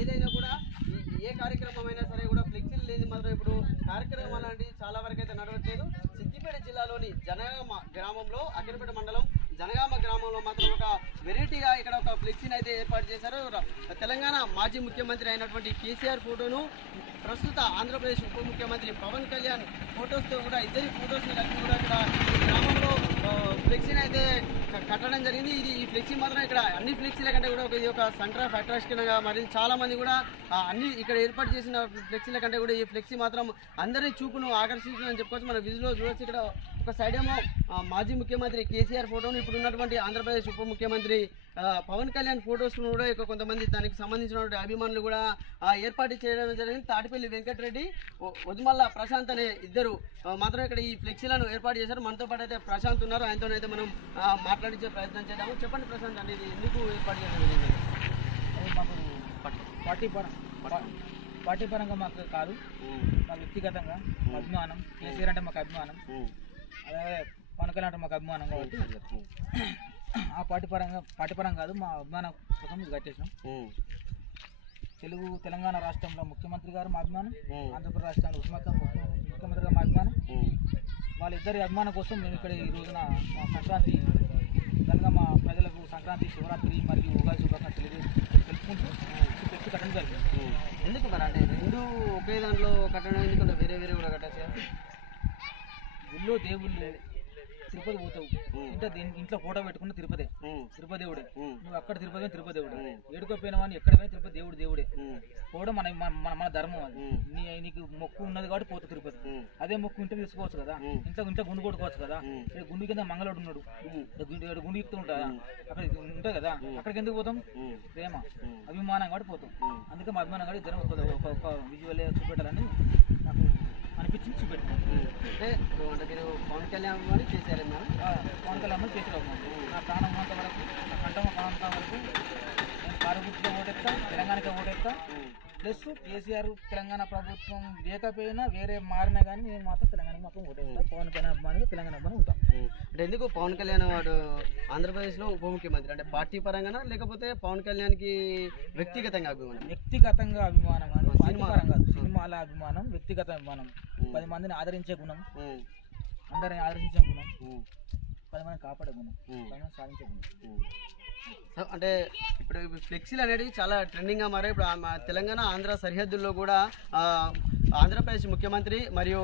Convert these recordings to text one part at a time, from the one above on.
ఏదైనా కూడా ఏ కార్యక్రమం అయినా సరే కూడా ఫ్లెక్సీలు లేని మాత్రం ఇప్పుడు కార్యక్రమాలు అంటే చాలా వరకు అయితే నడవట్లేదు. సిద్దిపేట జిల్లాలోని జనగామ గ్రామంలో అక్కడిపేట మండలం జనగామ గ్రామంలో మాత్రం ఒక వెరైటీగా ఇక్కడ ఒక ఫ్లెక్సీని అయితే ఏర్పాటు చేశారు. తెలంగాణ మాజీ ముఖ్యమంత్రి అయినటువంటి కేసీఆర్ ఫోటోను ప్రస్తుత ఆంధ్రప్రదేశ్ ఉప ముఖ్యమంత్రి పవన్ కళ్యాణ్ ఫోటోస్తో కూడా ఇద్దరి ఫోటోస్ని కలిపి కూడా ఇక్కడ గ్రామంలో ఫ్లెక్సీని అయితే కట్టడం జరిగింది. ఈ ఫ్లెక్సీ మాత్రం ఇక్కడ అన్ని ఫ్లెక్సీల కంటే కూడా ఇది ఒక సెంటర్ ఆఫ్ అట్రాక్షన్గా మరి చాలా మంది కూడా అన్ని ఇక్కడ ఏర్పాటు చేసిన ఫ్లెక్సీల కంటే కూడా ఈ ఫ్లెక్సీ మాత్రం అందరి చూపును ఆకర్షించిందని చెప్పుకోవచ్చు. మన విజువల్లో చూడొచ్చు. ఇక్కడ ఒక సైడ్ ఏమో మాజీ ముఖ్యమంత్రి కేసీఆర్ ఫోటోను, ఇప్పుడు ఉన్నటువంటి ఆంధ్రప్రదేశ్ ఉప ముఖ్యమంత్రి పవన్ కళ్యాణ్ ఫోటోస్ కూడా ఇక కొంతమంది దానికి సంబంధించినటువంటి అభిమానులు కూడా ఏర్పాటు చేయడం జరిగింది. తాటిపల్లి వెంకటరెడ్డి, వదిమల్ల ప్రశాంత్ అనే ఇద్దరు మాత్రం ఇక్కడ ఈ ఫ్లెక్సీలను ఏర్పాటు చేశారు. మనతో పాటు అయితే ప్రశాంత్ ఉన్నారు. ఆయనతోనైతే మనం మాట్లాడించే ప్రయత్నం చేద్దాము. చెప్పండి ప్రశాంత్, అనేది ఎందుకు ఏర్పాటు చేయడం జరిగింది? మాకు పార్టీ పరంగా మాకు కాదు, మాకు వ్యక్తిగతంగా అభిమానం. కేసీఆర్ అంటే మాకు అభిమానం, అలాగే పవన్ కళ్యాణ్ అంటే మాకు అభిమానం. కాబట్టి ఆ పార్టీ పరంగా కాదు, మా అభిమానం కోసం ఇది కట్టేసాం. తెలంగాణ రాష్ట్రంలో ముఖ్యమంత్రి గారు మా అభిమానం, ఆంధ్రప్రదేశ్ రాష్ట్రంలో ముఖ్యమంత్రి గారు మా అభిమానం. వాళ్ళిద్దరి అభిమానం కోసం మేము ఇక్కడ ఈ రోజున మా సంక్రాంతి కనుక మా ప్రజలకు సంక్రాంతి, శివరాత్రి మరియు ఉగాది శుభాకాంక్షలు తెలుసుకుంటూ పెట్టి కట్టడం జరిగింది. ఎందుకు మరి అంటే రెండు ఒకే దాంట్లో కట్టడం ఎందుకంటే వేరే వేరే కూడా కట్టచ్చు? గుళ్ళో దేవుళ్ళు తిరుపతి పోతావు, ఇంట్లో ఫోటో పెట్టుకున్న తిరుపతి దేవుడే. నువ్వు అక్కడ తిరుపతి దేవుడే. ఏడుకోపోయినావా అని ఎక్కడ పోయినా తిరుపతి దేవుడే. పోవడం మన ధర్మం. అది నీకు మొక్కు ఉన్నది కాబట్టి పోతే తిరుపతి. అదే మొక్కు ఇంట్లో తీసుకోవచ్చు కదా, ఇంట్లో గుండు కొట్టుకోవచ్చు కదా. గుండు కింద మంగళోడు ఉన్నాడు, గుండు ఇస్తూ ఉంటా అక్కడ ఉంటాయి కదా, అక్కడికి ఎందుకు పోతాం? ప్రేమ అభిమానం కాబట్టి పోతాం. అందుకే మా అభిమానం కాబట్టి ఇద్దరం ఒక విజువల్ చూపెట్టాలని నాకు అనిపించింది, చూపెట్టాను. అంటే మీరు పవన్ కళ్యాణ్ చేశారు, పవన్ కళ్యాణ్ చేసేవాళ్ళు. నా ప్రాణం ఉన్నంత వరకు, నా కంఠం ప్రాణంత వరకు నేను కారుగుర్తిగా ఓటెత్తా, తెలంగాణకే ఓటెత్తా. ప్లస్ కేసీఆర్ తెలంగాణ ప్రభుత్వం లేకపోయినా వేరే మారినా కానీ నేను మాత్రం తెలంగాణకి మాత్రం ఓటేస్తా. పవన్ కళ్యాణ్ అభిమానిగా తెలంగాణ అభిమాని ఉంటాం. అంటే ఎందుకు పవన్ కళ్యాణ్ వాడు ఆంధ్రప్రదేశ్లో ఉప ముఖ్యమంత్రి అంటే పార్టీ పరంగానా లేకపోతే పవన్ కళ్యాణ్కి వ్యక్తిగతంగా అభిమానం? వ్యక్తిగతంగా అభిమానం, సినిమాల అభిమానం, వ్యక్తిగత అభిమానం. 10 మందిని ఆదరించే గుణం, అందరిని ఆదరించే గుణం, 10 మందిని కాపాడే గుణం, 10 మంది సాధించే గుణం. అంటే ఇప్పుడు ఫ్లెక్సీలు అనేవి చాలా ట్రెండింగ్గా మారాయి. ఇప్పుడు తెలంగాణ ఆంధ్ర సరిహద్దుల్లో కూడా ఆంధ్రప్రదేశ్ ముఖ్యమంత్రి మరియు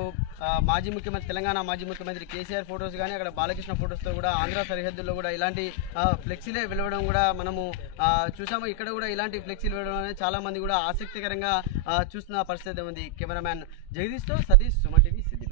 తెలంగాణ మాజీ ముఖ్యమంత్రి కేసీఆర్ ఫొటోస్ కానీ అక్కడ బాలకృష్ణ ఫొటోస్తో కూడా ఆంధ్ర సరిహద్దుల్లో కూడా ఇలాంటి ఫ్లెక్సీలే వెలవడం కూడా మనము చూసాము. ఇక్కడ కూడా ఇలాంటి ఫ్లెక్సీలు వెలవడం అనేది చాలామంది కూడా ఆసక్తికరంగా చూస్తున్న పరిస్థితి ఉంది. కెమెరామ్యాన్ జగదీష్తో సతీష్, సుమన్ టీవీ, సిద్దిపేట.